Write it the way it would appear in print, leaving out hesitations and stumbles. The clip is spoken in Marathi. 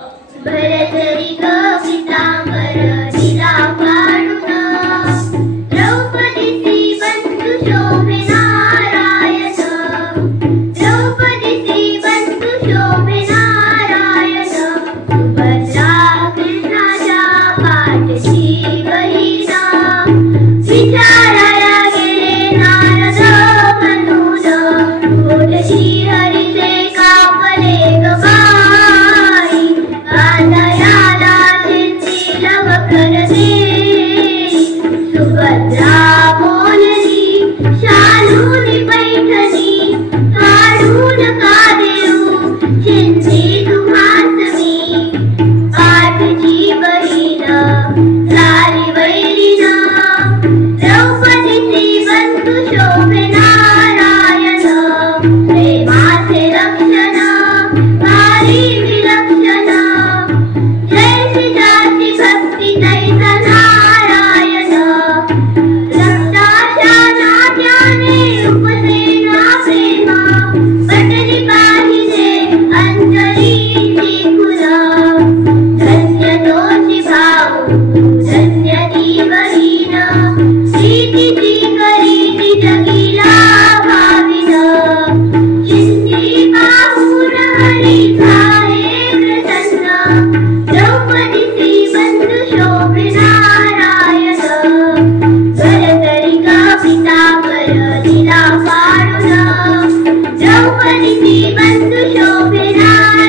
भरतरी ग पितांबर दिला काढून, द्रौपदीसी बंधू शोभे नारायण, द्रौपदीसी बंधू शोभे नारायण, सुभद्रा कृष्णाच्या पाठची बहीण, विचाराया गेले नारद म्हणून, बोलशी हरीचे कापले ग बाई, कांदयाला चिंतील वखर देई, सुभद्रा बोलली शालूनी पैठणी, काढून का देऊ चिंती तुम्हास मी, पाठची बहीण झाली वैरीण, द्रौपदीसी बंधू शोभे नारायण, प्रेमाचे लक्षण भारी विलक्षण, जैसी जाती भक्ती तैसा नारायण, रक्ताच्या नाट्याने उपसे ना प्रेम, पटली पाहिजे अंजलीची फुलं, धन्य तोची भाऊ धन्य ती बहीण, प्रीतीची करीती जगीला भाविन, चिंती पाहून हरी झाले प्रसन्न, द्रौपदीसी बंधू शोभे नारायण, भरतरी ग पितांबर दिला काढून, द्रौपदीसी बंधू शोभे नारायण.